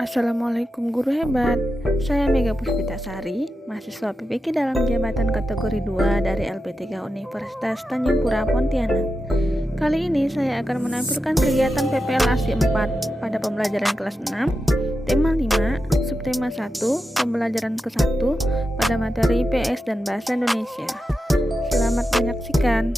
Assalamualaikum guru hebat. Saya Mega Puspitasari, mahasiswa PPK dalam jabatan kategori 2 dari LP3 Universitas Tanjung Pura Pontianak. Kali ini saya akan menampilkan kegiatan PPL ASI 4 pada pembelajaran kelas 6, tema 5, subtema 1, pembelajaran ke-1 pada materi IPS dan Bahasa Indonesia. Selamat menyaksikan.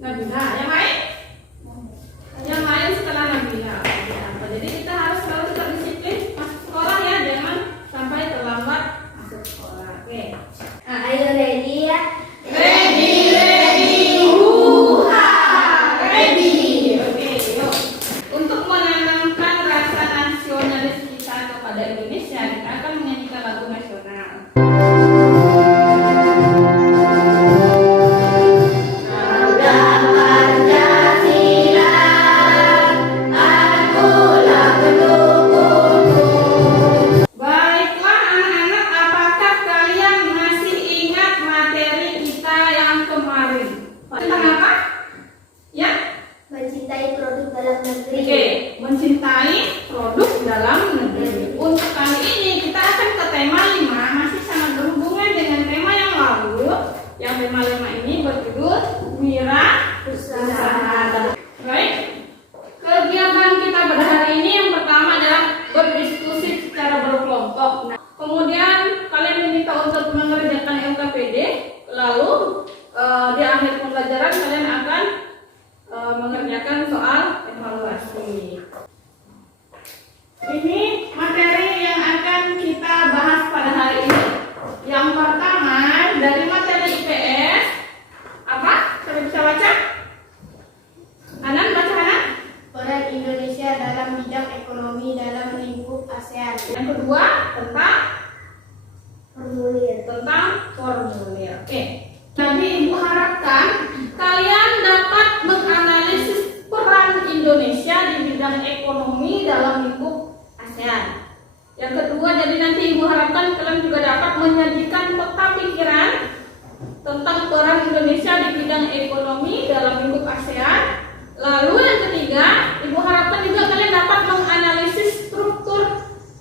Nabila, yang lain? Yang lain setelah Nabila. Jadi kita harus selalu tetap disiplin masuk sekolah ya, jangan sampai terlambat masuk sekolah. Oke. Nah, ayo ready ya. Ready, huha, ready. Oke, yuk. Untuk menanamkan rasa nasionalis kita kepada Indonesia, kita akan menyanyikan lagu nasional. Mencintai produk dalam negeri. Oke, mencintai produk dalam negeri. Untuk kali ini kita akan ke tema 5, masih sangat berhubungan dengan tema yang lalu. Yang tema 5 ini berjudul Wira Usaha. Baik, kegiatan kita pada hari ini yang pertama adalah berdiskusi secara berkelompok. Nah, kemudian kalian diminta untuk mengerjakan LKPD. Lalu di akhir pembelajaran kalian akan mengerjakan soal evaluasi. Ini materi yang akan kita bahas pada hari ini. Yang pertama dari materi IPS apa? Kalian bisa baca? Hanan baca Hanan? Peran Indonesia dalam bidang ekonomi dalam lingkup ASEAN. Yang kedua tentang Formulir. formulir. Oke. Jadi Ibu harapkan kalian dapat menganalisis peran Indonesia di bidang ekonomi dalam lingkup ASEAN. Yang kedua, jadi nanti Ibu harapkan kalian juga dapat menyajikan peta pikiran tentang peran Indonesia di bidang ekonomi dalam lingkup ASEAN. Lalu yang ketiga, Ibu harapkan juga kalian dapat menganalisis struktur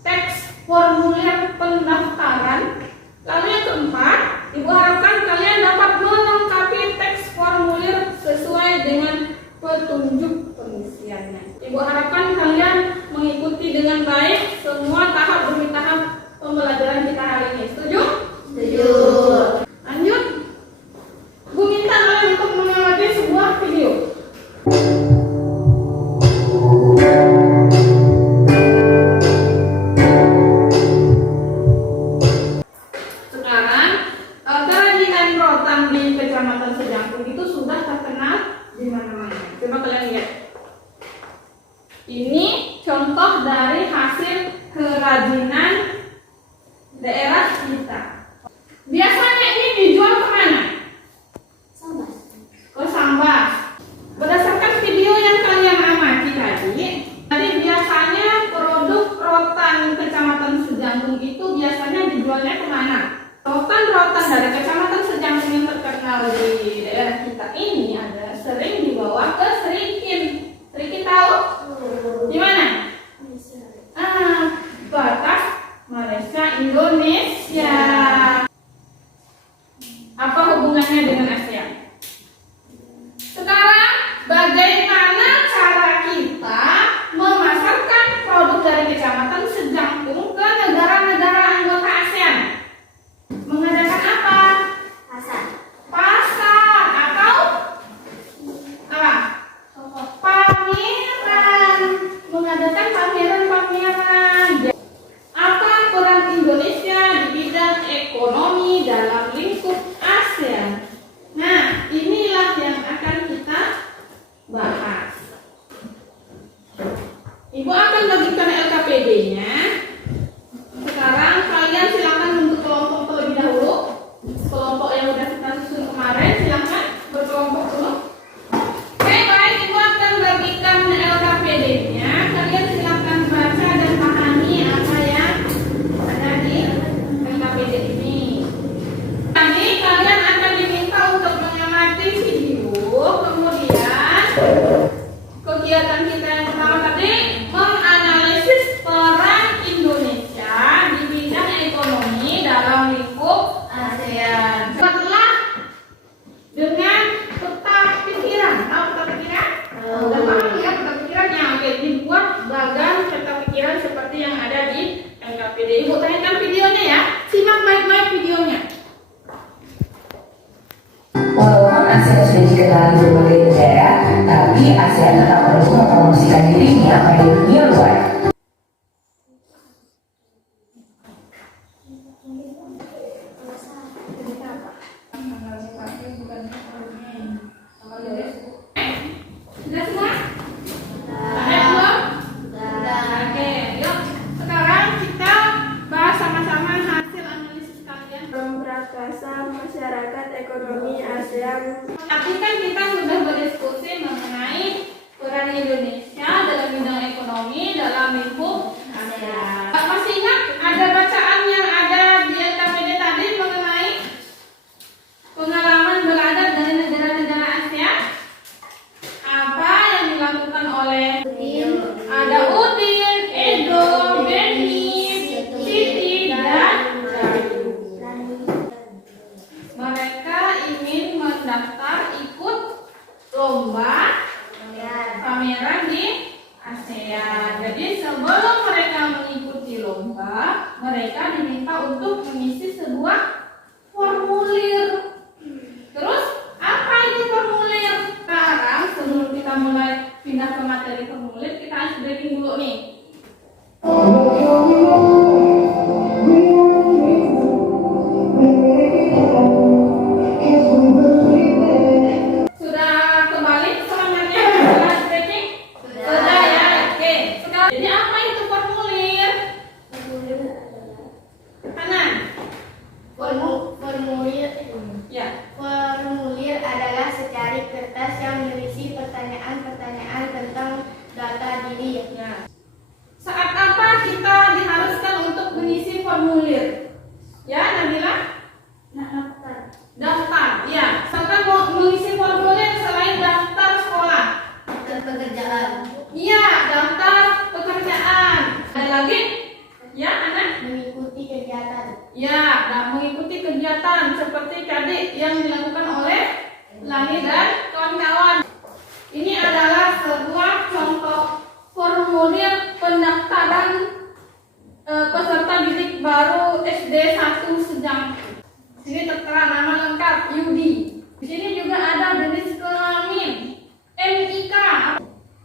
teks formulir pendaftaran. Lalu yang keempat, Ibu harapkan kalian dapat melengkapi teks formulir sesuai dengan petunjuk pengisiannya. Ibu harapkan kalian mengikuti dengan baik semua tahap demi tahap pembelajaran kita hari ini. Setuju? Setuju. Lanjut. Bu minta kalian untuk mengamati sebuah video. Kerajinan rotan di Kecamatan Sejangkung itu sudah terkenal di mana-mana. Coba kalian lihat. Ini contoh dari hasil kerajinan daerah kita. Biasanya ini dijual kemana? Sambas. Ke Sambas. Berdasarkan video yang kalian amati tadi biasanya produk rotan Kecamatan Sejangkung itu biasanya dijualnya kemana? Rotan dari Kecamatan Sejangkung yang terkenal di daerah kita ini ada sering dibawa ke Serikin. Serikin tahu? Di mana? Batas lomba pameran di ASEAN. Jadi sebelum mereka mengikuti lomba, mereka diminta untuk mengisi sebuah formulir. Terus apa itu formulir? Sekarang sebelum kita mulai pindah ke materi formulir, kita harus breaking dulu nih. Sudah kembali semangatnya setelah breaking? Sudah ya, oke. Sekarang jadi apa itu formulir? Kanan. Formulir Ya. Formulir adalah secari kertas yang berisi pertanyaan-pertanyaan tentang data diri. Ya. Saat apa kita diharuskan untuk mengisi formulir? Ya, Nabila? Daftar. Ya. Sekarang mau mengisi formulir selain daftar sekolah. Dan pekerjaan. Iya, daftar pekerjaan. Ada lagi? Ya, anak? Mengikuti kegiatan. Ya, dan mengikuti kegiatan seperti tadi yang dilakukan oleh Lani dan kawan-kawan. Ini adalah sebuah contoh formulir pendaftaran peserta didik baru SD 1 Sejam. Di sini tertera nama lengkap Yudi. Di sini juga ada jenis kelamin NIK.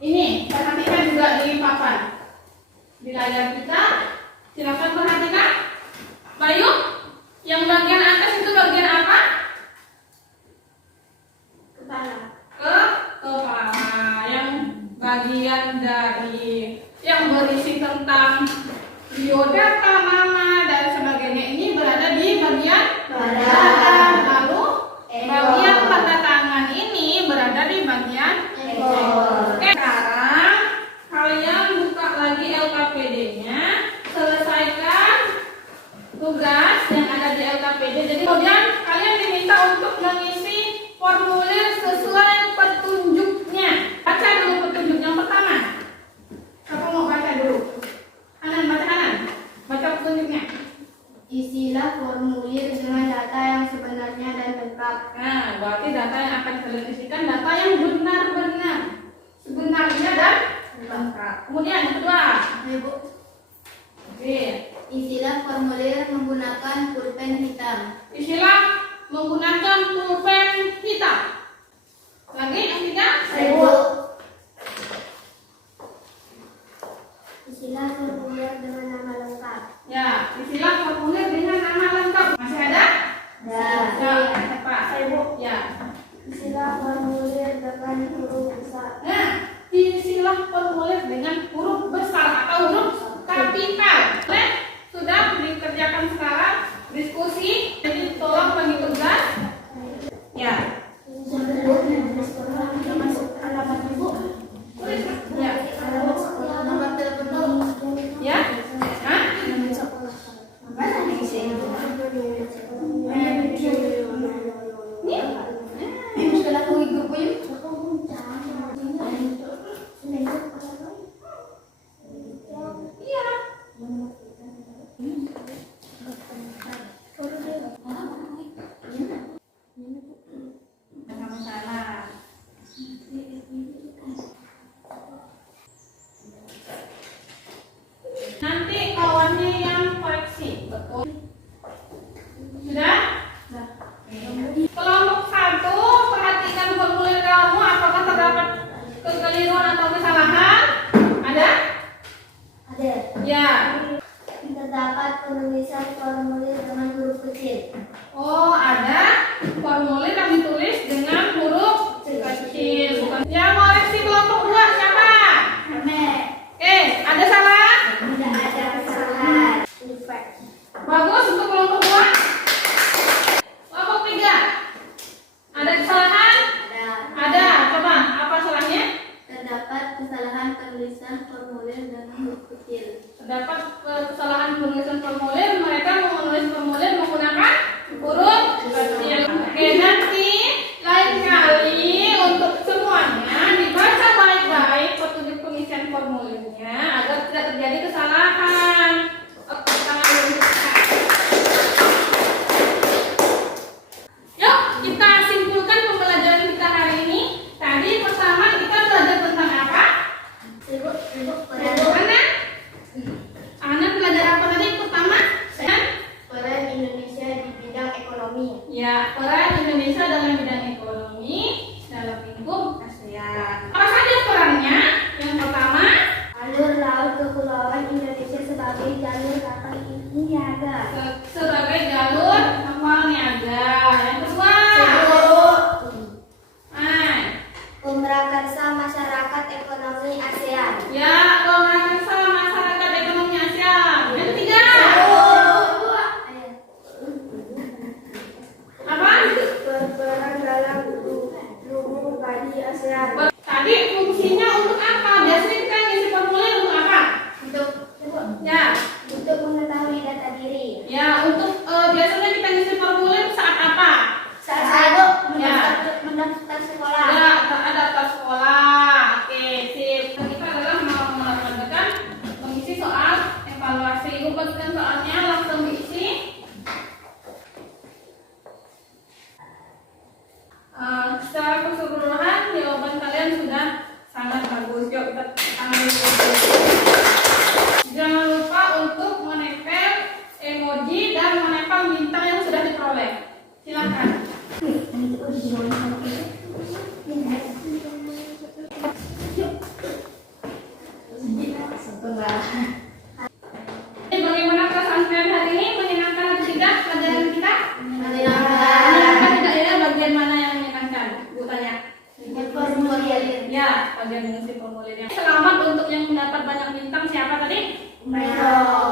Ini perhatikan juga di papan di layar kita. Silakan perhatikan. Bayu, yang bagian atas itu bagian apa? Kepala. Kepala. Yang bagian dari yang berisi tentang biodata, nama dan sebagainya ini berada di bagian Badan. Lalu bagian tanda tangan ini berada di bagian Ekor. Oke, sekarang kalian buka lagi LKPD-nya, selesaikan tugas yang ada di LKPD. Jadi kemudian kalian diminta untuk mengisi formulir sesuai petunjuknya. Baca dulu petunjuk yang pertama. Siapa mau baca dulu? Hanan, baca Hanan. Baca petunjuknya. Isilah formulir dengan data yang sebenarnya dan lengkap. Nah, berarti data yang akan kalian isikan data yang benar-benar, sebenarnya dan lengkap. Kemudian yang kedua. Ibu, Oke. isilah formulir menggunakan pulpen hitam. Isilah menggunakan pulpen hitam. Lagi yang ketiga. Ibu, isilah formulir dengan nama lengkap. Ya, isilah formulir dengan nama lengkap. Masih ada? Ya, apa? Ibu. Ya. Isilah formulir dengan huruf besar. Nah, isilah formulir dengan huruf besar atau huruf kapital. Boleh? Sudah dikerjakan sekarang diskusi. Jadi tolong bagi tugas. Ya. Masuk alamat ibu. Tulis. Ya. Nomor telepon. Ya. Hah? Ibu sudah lakukan grup yuk. Iya. Jangan salah. Nanti kawannya yang koreksi, betul? Sudah? Kelompok 1, perhatikan formulir kamu apakah terdapat kekeliruan atau kesalahan? Ada? Ada. Ya. Terdapat penulisan formulir dengan huruf kecil. Oh, ada formulir yang ditulis dengan huruf kecil. Bukan. Yang koreksi kelompok 2 siapa? Oke, ada salah? Tidak ada kesalahan. Bagus untuk kelompok 2. Kelompok 3. Ada kesalahan? Ada. Coba, apa salahnya? Terdapat kesalahan penulisan formulir dengan huruf kecil. Terdapat kesalahan penulisan formulir. Mereka menulis formulir menggunakan huruf kecil. Oke, nanti lain kali untuk semuanya dibaca baik-baik petunjuk pengisian formulirnya agar tidak terjadi kesalahan. Oke, tangan dulu. Yuk, kita simpulkan pembelajaran kita hari ini. Tadi ASEAN. Apa saja perannya? Yang pertama, Alur laut kepulauan Indonesia sebagai jalur kapal niaga. sebagai jalur kapal niaga. Yang kedua, Pemrakarsa masyarakat ekonomi ASEAN. ya, pemrakarsa masyarakat ekonomi ASEAN. Yang ketiga, apa? Berperan dalam lumbung padi ASEAN. Tadi fungsinya untuk apa? Biasanya kita ngisi formulir untuk apa? Untuk mengetahui data diri. Ya, untuk biasanya kita ngisi formulir saat apa? Saat Ya. mendaftar sekolah. Ya, daftar sekolah. Oke, sip. Kita adalah melakukan mengisi soal evaluasi. Ibu bagikan soalnya, langsung diisi. Secara keseluruhan jawaban kalian sudah sangat bagus. Yuk kita tangan dulu. Jangan lupa untuk menempel emoji dan menempel bintang yang sudah diperoleh. Silakan. Bagaimana perasaan kalian hari ini? Menyenangkan atau tidak pelajaran kita? Menyenangkan tidak ya? Bagian mana yang menyenangkan? Bu tanya. Formulir. Ya, bagian mengisi formulirnya. Selamat untuk yang mendapat banyak bintang. Siapa tadi? Mero.